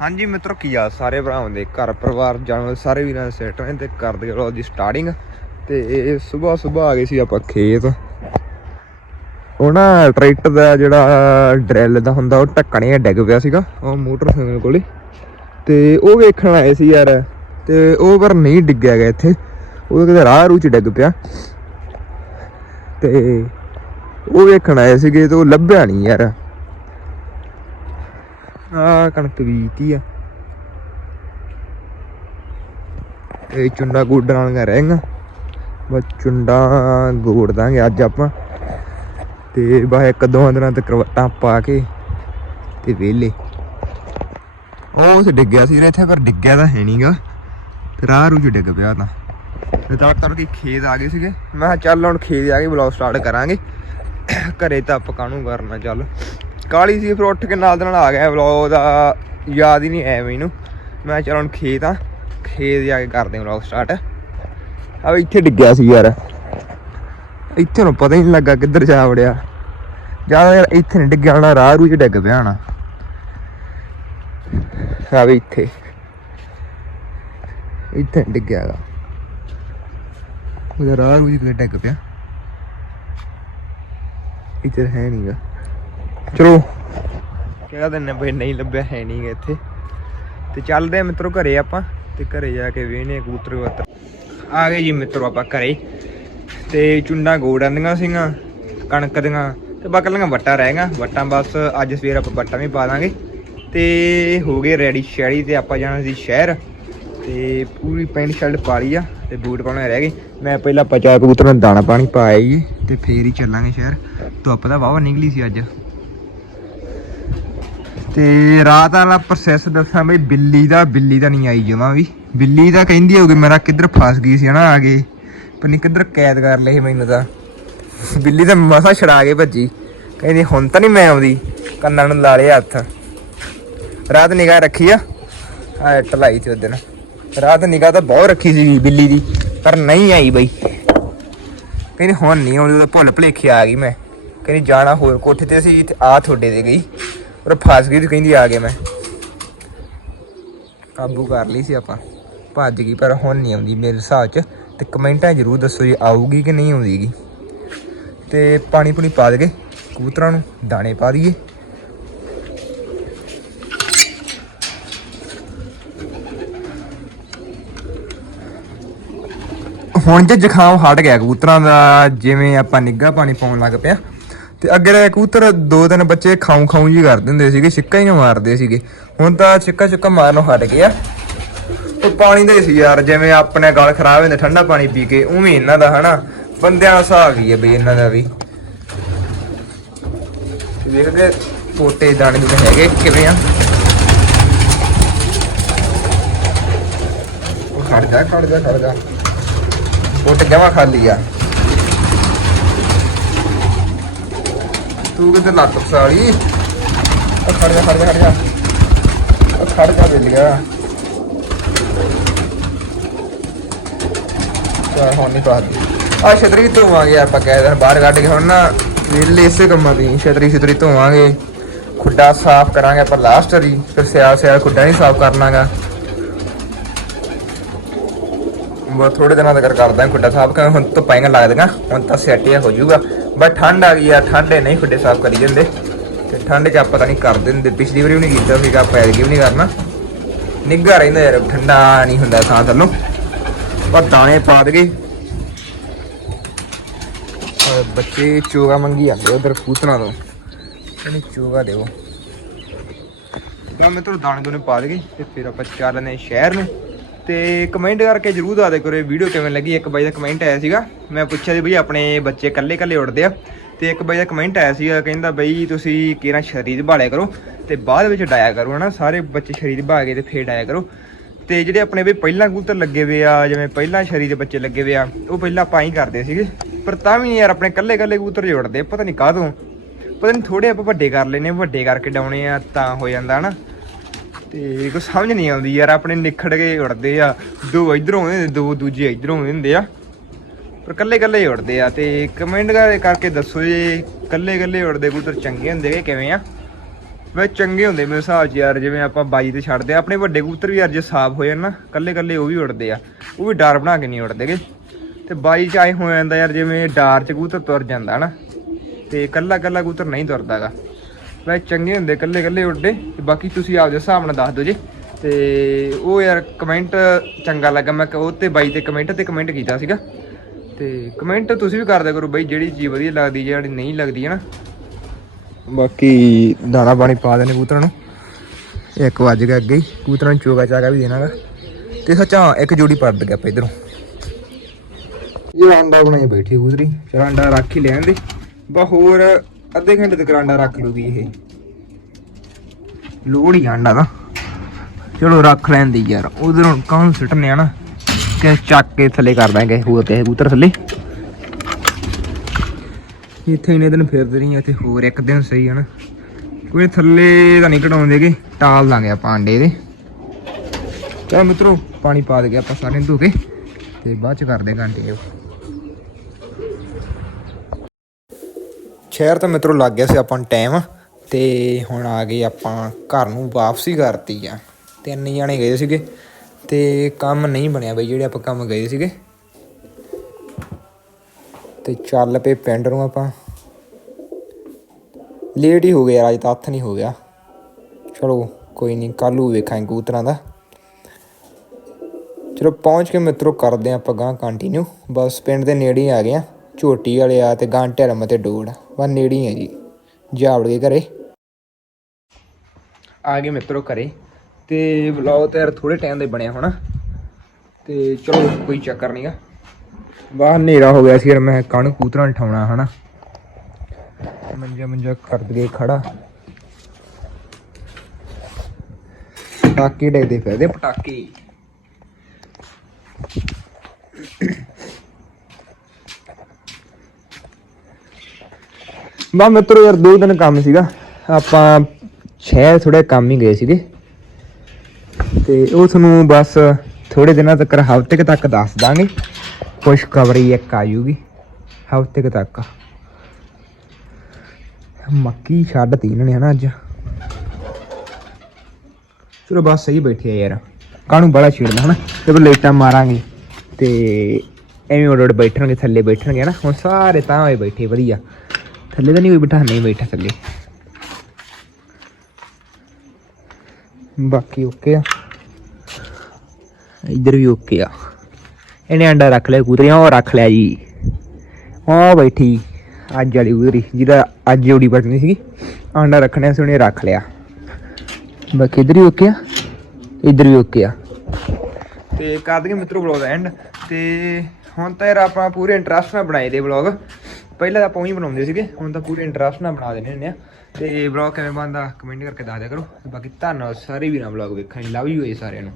ਹਾਂਜੀ ਮਿੱਤਰੋ, ਕੀ ਆ ਸਾਰੇ ਭਰਾਵਾਂ ਦੇ ਘਰ ਪਰਿਵਾਰ, ਜਾਨਵਰ ਸਾਰੇ ਵੀਰਾਂ ਦੇ ਸੈਟ ਨੇ ਤੇ ਕਰਦੇ ਚਲੋ ਦੀ ਸਟਾਰਟਿੰਗ ਤੇ ਸਵੇਰ ਸਵੇਰ ਆ ਗਏ ਸੀ ਆਪਾਂ ਖੇਤ। ਉਹ ਨਾ ਟਰੈਕਟਰ ਦਾ ਜਿਹੜਾ ਡਰਿਲ ਦਾ ਹੁੰਦਾ, ਉਹ ਢੱਕਣੇ ਡਿੱਗ ਪਿਆ ਸੀਗਾ, ਉਹ ਮੋਟਰਸਾਈਕਲ ਕੋਲੇ ਤੇ ਉਹ ਵੇਖਣ ਆਏ ਸੀ ਯਾਰ, ਤੇ ਉਹ ਪਰ ਨਹੀਂ ਡਿੱਗਿਆ ਗਿਆ ਇੱਥੇ। ਉਹ ਕਿਤੇ ਰਾਹ ਰੂਹ ਚ ਡਿੱਗ ਪਿਆ। ਤੇ ਉਹ ਵੇਖਣ ਆਏ ਸੀਗੇ ਤੇ ਉਹ ਲੱਭਿਆ ਨਹੀਂ ਯਾਰ। ਆ ਕਣਕ ਬੀਜਤੀ ਆ। ਇਹ ਚੁੰਡਾ ਗੋਡਣ ਵਾਲੀਆਂ ਰਹਿਣਗੀਆਂ ਬਸ ਚੁੰਡਾ ਗੋੜ ਦਾਂਗੇ ਅੱਜ ਆਪਾਂ। ਤੇ ਬਾ ਇੱਕ ਦੋ ਦਿਨਾਂ ਤੱਕ ਕਰਵਟਾਂ ਪਾ ਕੇ ਤੇ ਵੇਲੇ ਉਹ ਉਸ ਡਿੱਗਿਆ ਸੀ ਇੱਥੇ, ਪਰ ਡਿੱਗਿਆ ਤਾਂ ਹੈ ਨਹੀਂਗਾ ਤੇ ਰਾਹ ਰੂਹ ਚ ਡਿੱਗ ਪਿਆ ਤਾਂ। ਤੇ ਤਾਂ ਕਰਕੇ ਖੇਤ ਆ ਗਏ ਸੀਗੇ। ਮੈਂ ਕਿਹਾ ਚੱਲ ਹੁਣ ਖੇਤ ਆ ਕੇ ਬਲੌਗ ਸਟਾਰਟ ਕਰਾਂਗੇ। ਘਰੇ ਤਾਂ ਆਪਾਂ ਕਾਹਨੂੰ ਕਰਨਾ, ਚੱਲ। ਕਾਲੀ ਸੀ, ਫਿਰ ਉੱਠ ਕੇ ਨਾਲ ਦੇ ਨਾਲ ਆ ਗਿਆ ਵਲੌਗ ਦਾ। ਯਾਦ ਹੀ ਨਹੀਂ ਆਇਆ ਮੈਨੂੰ। ਮੈਂ ਕਿਹਾ ਹੁਣ ਖੇਤ ਆ। ਖੇਤ ਜਾ ਕੇ ਕਰਦੇ ਵਲੌਗ ਸਟਾਰਟ ਆ ਇੱਥੇ ਡਿੱਗਿਆ ਸੀ ਯਾਰ। ਇੱਥੇ ਨੂੰ ਪਤਾ ਹੀ ਨਹੀਂ ਲੱਗਾ ਕਿੱਧਰ ਜਾ ਵੜਿਆ। ਜ਼ਿਆਦਾ ਯਾਰ ਇੱਥੇ ਨਹੀਂ ਡਿੱਗਿਆ ਹੋਣਾ, ਰਾਹ ਰੂ ਚ ਡਿੱਗ ਪਿਆ ਹੋਣਾ। ਆ ਵੀ ਇੱਥੇ। ਇੱਥੇ ਨੀ ਡਿੱਗਿਆ ਹੈਗਾ। ਉਹਦਾ ਰਾਹ ਰੂ ਚ ਡਿੱਗ ਪਿਆ। ਇੱਧਰ ਹੈ ਨਹੀਂਗਾ ਚਲੋ। ਕਹਿ ਦਿੰਨੇ ਬਈ ਨਹੀਂ ਲੱਭਿਆ, ਹੈ ਨਹੀਂਗਾ ਇੱਥੇ। ਤੇ ਚੱਲਦੇ ਆ ਮਿੱਤਰੋ ਘਰੇ ਆਪਾਂ, ਤੇ ਘਰੇ ਜਾ ਕੇ ਵੇਹਨੇ ਕਬੂਤਰ ਕਬੂਤਰ। ਆ ਗਏ ਜੀ ਮਿੱਤਰੋ ਆਪਾਂ ਘਰੇ। ਤੇ ਚੁੰਡਾ ਗੋੜ ਆਂਦੀਆਂ ਸੀਗੀਆਂ, ਕਣਕ ਦੀਆਂ, ਤੇ ਬਾਕੀ ਵੱਟਾਂ ਰਹਿ ਗਈਆਂ। ਵੱਟਾਂ ਬਸ ਅੱਜ ਸਵੇਰ ਆਪਾਂ ਵੱਟਾਂ ਵੀ ਪਾ ਦਾਂਗੇ। ਤੇ ਹੋ ਗਏ ਰੈਡੀ ਸ਼ੈੜੀ ਤੇ ਆਪਾਂ ਜਾਣਾ ਸੀ ਸ਼ਹਿਰ। ਤੇ ਪੂਰੀ ਪੈਂਟ ਸ਼ਰਟ ਪਾ ਲਈ ਆ, ਤੇ ਬੂਟ ਪਾਉਣੇ ਰਹਿ ਗਏ। ਮੈਂ ਪਹਿਲਾਂ ਪਚਾ ਕਬੂਤਰ ਨੂੰ ਦਾਣਾ ਪਾਣੀ ਪਾਇਆ ਜੀ, ਤੇ ਫੇਰ ਹੀ ਚੱਲਾਂਗੇ ਸ਼ਹਿਰ। ਤੋਂ ਆਪਾਂ ਤਾਂ ਵਾਵਾ ਨਿਕਲੀ ਸੀ ਅੱਜ। ਤੇ ਰਾਤ ਵਾਲਾ ਪ੍ਰੋਸੈਸ ਦੱਸਾਂ ਬਈ, ਬਿੱਲੀ ਦਾ ਬਿੱਲੀ ਦਾ ਨਹੀਂ ਆਈ ਜਮਾ ਵੀ। ਬਿੱਲੀ ਦਾ ਕਹਿੰਦੀ ਹੋਗੀ ਮੇਰਾ ਕਿੱਧਰ ਫਸ ਗਈ ਸੀ ਹਨਾ ਆ ਗਏ ਪਰ ਨਹੀਂ ਕਿੱਧਰ ਕੈਦ ਕਰ ਲਏ ਮੈਨੂੰ ਤਾਂ। ਬਿੱਲੀ ਤਾਂ ਮਸਾ ਛੜਾ ਕੇ ਭੱਜੀ। ਕਹਿੰਦੀ, ਹੁਣ ਤਾਂ ਨਹੀਂ ਮੈਂ ਆਉਂਦੀ। ਕੰਨਾਂ ਨੂੰ ਲਾ ਲਿਆ ਹੱਥ। ਰਾਤ ਨਿਗਾਹ ਰੱਖੀ ਆ। ਆ ਟਲਾਈ ਤੇ ਉਹਦੇ ਨਾਲ। ਰਾਤ ਨਿਗਾਹ ਤਾਂ ਬਹੁਤ ਰੱਖੀ ਸੀ ਬਿੱਲੀ ਦੀ, ਪਰ ਨਹੀਂ ਆਈ ਬਈ। ਕਹਿੰਦੀ, ਹੁਣ ਨਹੀਂ ਆਉਂਦੀ ਉਹਦਾ ਭੁੱਲ ਭੁਲੇਖੇ ਆ ਗਈ ਮੈਂ। ਕਹਿੰਦੀ, ਜਾਣਾ ਹੋਰ ਕੋਠੇ ਤੇ ਸੀ ਤੇ ਆ ਤੁਹਾਡੇ ਤੇ ਗਈ। ਪਰ ਫਸ ਗਈ ਤੇ ਕਹਿੰਦੀ ਆ ਗਏ ਮੈਂ। ਕਾਬੂ ਕਰ ਲਈ ਸੀ ਆਪਾਂ। ਭੱਜ ਗਈ ਪਰ ਹੁਣ ਨਹੀਂ ਆਉਂਦੀ ਮੇਰੇ ਹਿਸਾਬ 'ਚ। ਤੇ ਕਮੈਂਟਾਂ ਜ਼ਰੂਰ ਦੱਸੋ ਜੀ ਆਊਗੀ ਕਿ ਨਹੀਂ ਆਉਂਦੀਗੀ। ਤੇ ਪਾਣੀ ਪੂਣੀ ਪਾ ਦੇ ਕਬੂਤਰਾਂ ਨੂੰ, ਦਾਣੇ ਪਾ ਦਈਏ। ਹੁਣ ਜੇ ਜ਼ੁਕਾਮ ਹਟ ਗਿਆ ਕਬੂਤਰਾਂ ਦਾ, ਜਿਵੇਂ ਆਪਾਂ ਨਿੱਗਾ ਪਾਣੀ ਪਾਉਣ ਲੱਗ ਪਿਆ ਤੇ ਅੱਗੇ ਦੇ ਕਬੂਤਰ, ਦੋ ਤਿੰਨ ਬੱਚੇ ਖਾਉ ਖਾਉ ਜੀ ਕਰ ਦਿੰਦੇ ਸੀਗੇ, ਛਿੱਕਾ ਹੀ ਮਾਰਦੇ ਸੀਗੇ। ਹੁਣ ਤਾਂ ਛਿੱਕਾ ਛਿੱਕਾ ਮਾਰਨੋਂ ਹਟ ਗਿਆ। ਉਹ ਪਾਣੀ ਦਾ ਹੀ ਸੀ ਯਾਰ, ਜਿਵੇਂ ਆਪਣੇ ਗਲ ਖਰਾਬ ਹੁੰਦੇ, ਠੰਡਾ ਪਾਣੀ ਪੀ ਕੇ, ਉਵੇਂ ਇਹਨਾਂ ਦਾ, ਹਨਾ? ਬੰਦਿਆਂ ਦਾ ਹਿਸਾਬ ਹੀ ਹੈ ਬਈ ਇਹਨਾਂ ਦਾ ਵੀ। ਵੇਖਦੇ ਪੋਟੇ ਦਾਣੇ ਦੂਣੇ ਹੈਗੇ, ਕਿਵੇਂ ਆ? ਉਹ ਖੜ ਜਾ ਖੜ ਜਾ ਖੜ ਜਾ। ਪੋਟ ਜਮਾ ਖਾਲੀ ਆ। ਤੂੰ ਕਿਤੇ ਲੱਤ ਫਸਾਲੀ ਉਹ ਖੜ ਜਾ ਖੜ ਜਾ ਖੜ ਜਾ। ਉਹ ਖੜ ਜਾ ਬਿੱਲ ਗਿਆ ਹੁਣ ਨਹੀਂ ਪਾਦੀ ਆ ਛਤਰੀ ਧੋਵਾਂਗੇ ਆਪਾਂ ਕਹਿ ਬਾਹਰ ਕੱਢ ਕੇ ਹੁਣ ਨਾ ਵਿਹਲੇ ਇਸੇ ਕੰਮਾਂ ਦੀ, ਛਤਰੀ ਛਤਰੀ ਧੋਵਾਂਗੇ। ਖੁੱਡਾ ਸਾਫ਼ ਕਰਾਂਗੇ ਆਪਾਂ ਲਾਸਟ ਵਾਰੀ, ਫਿਰ ਸਿਆਲ ਸਿਆਲ ਖੁੱਡਾ ਨਹੀਂ ਸਾਫ਼ ਕਰਨਾਗਾ। ਬਹੁਤ ਥੋੜੇ ਦਿਨਾਂ ਤੱਕ ਕਰਦਾ ਖੁੱਡਾ ਸਾਫ਼ ਕਰ ਹੁਣ ਤੋਂ ਪਾਈਆਂ ਲੱਗਦੀਆਂ, ਹੁਣ ਤਾਂ ਸੈੱਟ ਹੀ ਹੋ ਜਾਊਗਾ। ਬਟ ਠੰਡ ਆ ਗਈ ਆ, ਠੰਡੇ ਨਹੀਂ ਖੁੱਡੇ ਸਾਫ਼ ਕਰੀ ਜਾਂਦੇ। ਤੇ ਠੰਡ 'ਚ ਆਪਾਂ ਤਾਂ ਨਹੀਂ ਕਰ ਦਿੰਦੇ ਪਿਛਲੀ ਵਾਰੀ ਵੀ ਨਹੀਂ ਕੀਤਾ ਸੀਗਾ, ਆਪਾਂ ਐਤਕੀ ਵੀ ਨਹੀਂ ਕਰਨਾ। ਨਿੱਘਾ ਰਹਿੰਦਾ ਯਾਰ, ਠੰਡਾ ਨਹੀਂ ਹੁੰਦਾ ਥਾਂ ਥੱਲੋਂ। ਪਰ ਦਾਣੇ ਪਾ ਦਗੇ ਬੱਚੇ ਚੋਗਾ ਮੰਗੀ ਜਾਂਦੇ ਉਧਰ ਕੂਤਨਾ ਤੋਂ। ਕਹਿੰਦੇ ਚੋਗਾ ਦੇਵੋ। ਤਾਂ ਮੈਂ ਤੁਹਾਨੂੰ ਦਾਣੇ ਦੋਨੇ ਪਾ ਦਗੇ ਤੇ ਫਿਰ ਆਪਾਂ ਚੱਲਨੇ ਸ਼ਹਿਰ ਨੂੰ। ਤੇ ਕਮੈਂਟ ਕਰਕੇ ਜਰੂਰ ਦੱਸ ਦੇ ਕਰੋ ਇਹ ਵੀਡੀਓ ਕਿਵੇਂ ਲੱਗੀ। ਇੱਕ ਬਾਈ ਦਾ ਕਮੈਂਟ ਆਇਆ ਸੀਗਾ। ਮੈਂ ਪੁੱਛਿਆ ਸੀ ਬਈ ਆਪਣੇ ਬੱਚੇ ਇਕੱਲੇ ਇਕੱਲੇ ਉੱਡਦੇ ਆ। ਤੇ ਇੱਕ ਬਾਈ ਦਾ ਕਮੈਂਟ ਆਇਆ ਸੀਗਾ, ਕਹਿੰਦਾ ਬਈ ਤੁਸੀਂ ਕਿਹੜਾ ਸ਼ਰੀਰ ਭਾਲਿਆ ਕਰੋ ਤੇ ਬਾਅਦ ਵਿੱਚ ਡਾਇਆ ਕਰੋ, ਹਨਾ। ਸਾਰੇ ਬੱਚੇ ਸ਼ਰੀਰ ਭਾ ਕੇ ਤੇ ਫੇਰ ਡਾਇਆ ਕਰੋ। ਤੇ ਜਿਹੜੇ ਆਪਣੇ ਵੀ ਪਹਿਲਾਂ ਕਬੂਤਰ ਲੱਗੇ ਵੇ ਆ, ਜਿਵੇਂ ਪਹਿਲਾਂ ਸ਼ਰੀਰ ਦੇ ਬੱਚੇ ਲੱਗੇ ਵੇ ਆ, ਉਹ ਪਹਿਲਾਂ ਆਪਾਂ ਹੀ ਕਰਦੇ ਸੀਗੇ। ਪਰ ਤਾਂ ਵੀ ਯਾਰ ਆਪਣੇ ਇਕੱਲੇ ਇਕੱਲੇ ਕਬੂਤਰ ਜੋੜਦੇ ਪਤਾ ਨਹੀਂ ਕਾਹਦੋਂ ਪਤਾ ਨਹੀਂ ਥੋੜੇ ਆਪਾਂ ਵੱਡੇ ਕਰ ਲੈਨੇ ਵੱਡੇ ਕਰਕੇ ਡਾਉਣੇ ਆ, ਤਾਂ ਹੋ ਜਾਂਦਾ, ਹਨਾ। ਤੇ ਕੁਝ ਸਮਝ ਨਹੀਂ ਆਉਂਦੀ ਯਾਰ, ਆਪਣੇ ਨਿਖੜ ਕੇ ਉੜਦੇ ਆ। ਦੋ ਇਧਰੋਂ ਆਉਂਦੇ ਨੇ, ਦੋ ਦੂਜੇ ਇਧਰੋਂ ਆਉਂਦੇ ਹੁੰਦੇ ਆ। ਪਰ ਕੱਲੇ ਕੱਲੇ ਹੀ ਉੜਦੇ ਆ, ਤੇ ਕਮੈਂਟ ਕਰਕੇ ਦੱਸੋ ਜੇ ਕੱਲੇ ਕੱਲੇ ਉੜਦੇ ਕਬੂਤਰ ਚੰਗੇ ਹੁੰਦੇ ਕਿ ਕਿਵੇਂ ਆ? ਵੇ ਚੰਗੇ ਹੁੰਦੇ ਮੇਰੇ ਹਿਸਾਬ 'ਚ ਯਾਰ, ਜਿਵੇਂ ਆਪਾਂ ਬਾਈ ਤੇ ਛੱਡਦੇ ਆ, ਆਪਣੇ ਵੱਡੇ ਕਬੂਤਰ ਵੀ ਯਾਰ ਜੇ ਸਾਫ਼ ਹੋ ਜਾਣ ਨਾ ਕੱਲੇ ਕੱਲੇ ਉਹ ਵੀ ਉੜਦੇ ਆ। ਉਹ ਵੀ ਡਾਰ ਬਣਾ ਕੇ ਨਹੀਂ ਉੜਦੇਗੇ ਤੇ ਬਾਈ 'ਚ ਆਏ ਹੋ ਜਾਂਦਾ ਯਾਰ, ਜਿਵੇਂ ਡਾਰ 'ਚ ਕਬੂਤਰ ਤੁਰ ਜਾਂਦਾ ਨਾ, ਤੇ ਕੱਲਾ ਕੱਲਾ ਕਬੂਤਰ ਨਹੀਂ ਤੁਰਦਾਗਾ ਵੈ ਚੰਗੇ ਹੁੰਦੇ ਕੱਲੇ ਕੱਲੇ ਉੱਡੇ, ਤੇ ਬਾਕੀ ਤੁਸੀਂ ਆਪਦੇ ਹਿਸਾਬ ਨਾਲ ਦੱਸ ਦਿਓ ਜੀ। ਤੇ ਉਹ ਯਾਰ ਕਮੈਂਟ ਚੰਗਾ ਲੱਗਾ, ਮੈਂ ਉਹ ਤੇ ਬਾਈ ਤੇ ਕਮੈਂਟ ਤੇ ਕਮੈਂਟ ਕੀਤਾ ਸੀਗਾ। ਤੇ ਕਮੈਂਟ ਤੁਸੀਂ ਵੀ ਕਰ ਕਰੋ ਬਾਈ, ਜਿਹੜੀ ਚੀਜ਼ ਵਧੀਆ ਲੱਗਦੀ, ਜਿਹੜੀ ਨਹੀਂ ਲੱਗਦੀ ਹੈ ਨਾ। ਬਾਕੀ ਦਾਣਾ ਪਾਣੀ ਪਾ ਦੇਣੇ ਕਬੂਤਰਾਂ ਨੂੰ। ਇੱਕ ਵੱਜ ਗਿਆ ਅੱਗੇ ਹੀ ਕਬੂਤਰਾਂ ਨੂੰ ਚੋਗਾ ਚਾਗਾ ਵੀ ਦੇਣਾਗਾ ਤੇ ਸੱਚਾ ਇੱਕ ਜੋੜੀ ਪੜ ਗਿਆ ਆਪਾਂ ਇਧਰੋਂ। ਇਹ ਅੰਡਾ ਬਣਾਈ ਬੈਠੀ ਕਬੂਤਰੀ ਚਲ ਅੰਡਾ ਰੱਖ ਹੀ ਲੈਣ ਦੇ। ਬਾ ਹੋਰ ਅੱਧੇ ਘੰਟੇ ਤੱਕ ਅੰਡਾ ਰੱਖ ਲੂਗੀ ਇਹ। ਲੋੜ ਹੀ ਆ ਦਾ। ਚਲੋ ਰੱਖ ਲੈਣ ਦੀ ਯਾਰ, ਉਧਰੋਂ ਕੌਣ ਸੁੱਟਨੇ ਆ ਨਾ? ਕਿ ਚੱਕ ਕੇ ਥੱਲੇ ਕਰ ਦਾਂਗੇ, ਹੋਰ ਤੇ ਕਬੂਤਰ ਥੱਲੇ। ਇੱਥੇ ਇਹਨੇ ਦਿਨ ਫਿਰਦੇ ਰਹੀ ਇੱਥੇ ਹੋਰ ਇੱਕ ਦਿਨ ਸਹੀ ਹੈ ਨਾ। ਕੋਈ ਥੱਲੇ ਤਾਂ ਨਹੀਂ ਕਢਾਉਂਦੇਗੇ ਟਾਲ ਦਾਂਗੇ ਆਪਾਂ ਅੰਡੇ ਦੇ। ਚਲ ਮਿੱਤਰੋ, ਪਾਣੀ ਪਾ ਦੇ ਗਿਆ ਆਪਾਂ ਸਾਰੇ ਨੂੰ ਧੋ ਕੇ, ਤੇ ਬਾਅਦ ਚ ਕਰਦੇ ਕੰਟੀਨਿਊ ਸ਼ਹਿਰ ਤਾਂ ਮਿੱਤਰੋ ਲੱਗ ਗਿਆ ਸੀ ਆਪਾਂ ਨੂੰ ਟਾਈਮ ਤੇ ਹੁਣ ਆ ਗਏ ਆਪਾਂ ਘਰ ਨੂੰ ਵਾਪਸੀ ਕਰਤੀ ਆ। ਤਿੰਨ ਜਾਣੇ ਗਏ ਸੀਗੇ ਤੇ ਕੰਮ ਨਹੀਂ ਬਣਿਆ ਬਈ, ਜਿਹੜੇ ਆਪਾਂ ਕੰਮ ਗਏ ਸੀਗੇ। ਤੇ ਚੱਲ ਪਏ ਪਿੰਡ ਨੂੰ ਆਪਾਂ। ਲੇਟ ਹੀ ਹੋ ਗਿਆ ਅੱਜ ਤਾਂ ਹੱਥ ਨਹੀਂ ਹੋ ਗਿਆ। ਚਲੋ ਕੋਈ ਨਹੀਂ, ਕੱਲ੍ਹ ਨੂੰ ਵੇਖਾਂਗੇ ਕਬੂਤਰਾਂ ਦਾ। ਚਲੋ ਪਹੁੰਚ ਕੇ ਮਿੱਤਰੋ ਕਰਦੇ ਹਾਂ ਆਪਾਂ ਗਾਂ ਕੰਟੀਨਿਊ ਬਸ ਪਿੰਡ ਦੇ ਨੇੜੇ ਹੀ ਆ ਗਏ ਆ ਝੋਟੀ ਵਾਲੇ ਆ ਤੇ ਗਾਂ ਢਰਮ ਤੇ ਡੋੜ। ਬਸ ਨੇੜੇ ਹੀ ਆ ਜੀ। ਜਾ ਜਾਵੜ ਗਏ ਘਰੇ। ਆ ਗਏ ਮਿੱਤਰੋ ਘਰੇ। ਤੇ ਵਲੌਗ ਤਾਂ ਯਾਰ ਥੋੜੇ ਟਾਈਮ ਦੇ ਬਣਿਆ ਹੋਣਾ। ਤੇ ਚਲੋ ਕੋਈ ਚੱਕਰ ਨਹੀਂਗਾ ਬਾਹਰ ਹਨੇਰਾ ਹੋ ਗਿਆ ਸੀ ਯਾਰ, ਮੈਂ ਕਣ ਕੂਤਰਾ ਠਾਉਣਾ ਹਨਾ। ਮੰਜਾ ਮੰਜਾ ਕਰ ਦਗੇ ਖੜਾ। ਪਟਾਕੇ ਡੇਦੇ ਫਿਰਦੇ ਪਟਾਕੇ। ਬਾ ਮਿੱਤਰੋ ਯਾਰ ਦੋ ਦਿਨ ਕੰਮ ਸੀਗਾ। ਆਪਾਂ ਸ਼ਹਿਰ ਥੋੜੇ ਕੰਮ ਹੀ ਗਏ ਸੀਗੇ। ਤੇ ਉਹ ਤੁਹਾਨੂੰ ਬਸ ਥੋੜੇ ਦਿਨਾਂ ਤੱਕ, ਹਫ਼ਤੇ ਕੁ ਤੱਕ ਦੱਸ ਦਾਂਗੇ। ਖੁਸ਼ਖਬਰੀ ਇੱਕ ਆ ਜੂਗੀ ਹਫ਼ਤੇ ਕੁ ਤੱਕ। ਮੱਕੀ ਛੱਡਤੀ ਇਹਨਾਂ ਨੇ ਹਨਾ ਅੱਜ। ਚਲੋ ਬਸ ਸਹੀ ਬੈਠੇ ਆ ਯਾਰ। ਕਾਹਨੂੰ ਬੜਾ ਛੇੜਦਾ ਹਨਾ? ਤੇ ਫਿਰ ਲਾਈਟਾਂ ਮਾਰਾਂਗੇ ਤੇ ਐਵੇਂ ਉੜ ਉੜ ਬੈਠਣਗੇ, ਥੱਲੇ ਬੈਠਣਗੇ ਹਨਾ? ਹੁਣ ਸਾਰੇ ਤਾਂ ਹੋਏ ਬੈਠੇ, ਵਧੀਆ। ਥੱਲੇ ਤਾਂ ਨਹੀਂ ਕੋਈ ਬਿਠਾ ਨਹੀਂ ਬੈਠਾ ਥੱਲੇ ਬਾਕੀ ਓਕੇ ਆ। ਇੱਧਰ ਵੀ ਓਕੇ ਆ। ਇਹਨੇ ਅੰਡਾ ਰੱਖ ਲਿਆ ਕੂਤਰੀਆਂ, ਉਹ ਰੱਖ ਲਿਆ ਜੀ। ਉਹ ਬੈਠੀ ਅੱਜ ਵਾਲੀ ਕੂਤਰੀ, ਜਿਹਦਾ ਅੱਜ ਜੋੜੀ ਬਟਨੀ ਸੀਗੀ। ਅੰਡਾ ਰੱਖਣਾ ਸੀ, ਉਹਨੇ ਰੱਖ ਲਿਆ। ਬਾਕੀ ਇੱਧਰ ਵੀ ਓਕੇ ਆ। ਇੱਧਰ ਵੀ ਓਕੇ ਆ। ਤੇ ਕਰ ਦਈਏ ਮਿੱਤਰੋ ਵਲੌਗ ਦਾ ਐਂਡ ਤੇ ਹੁਣ ਤਾਂ ਯਾਰ ਆਪਾਂ ਪੂਰੇ ਇੰਟਰਸਟ ਨਾਲ ਬਣਾਏ ਦੇ ਵਲੌਗ ਪਹਿਲਾਂ ਤਾਂ ਆਪਾਂ ਉਹੀ ਬਣਾਉਂਦੇ ਸੀਗੇ, ਹੁਣ ਤਾਂ ਪੂਰੇ ਇੰਟਰਸਟ ਨਾਲ ਬਣਾ ਦਿੰਦੇ ਹੁੰਦੇ ਆ। ਤੇ ਵਲੌਗ ਕਿਵੇਂ ਬਣਦਾ ਕਮੈਂਟ ਕਰਕੇ ਦੱਸ ਦਿਆ ਕਰੋ। ਤੇ ਬਾਕੀ ਧੰਨਵਾਦ, ਸਾਰੇ ਵੀਰਾਂ ਵਲੌਗ ਵੇਖਣ ਲਵ ਯੂ ਏ ਸਾਰਿਆਂ ਨੂੰ।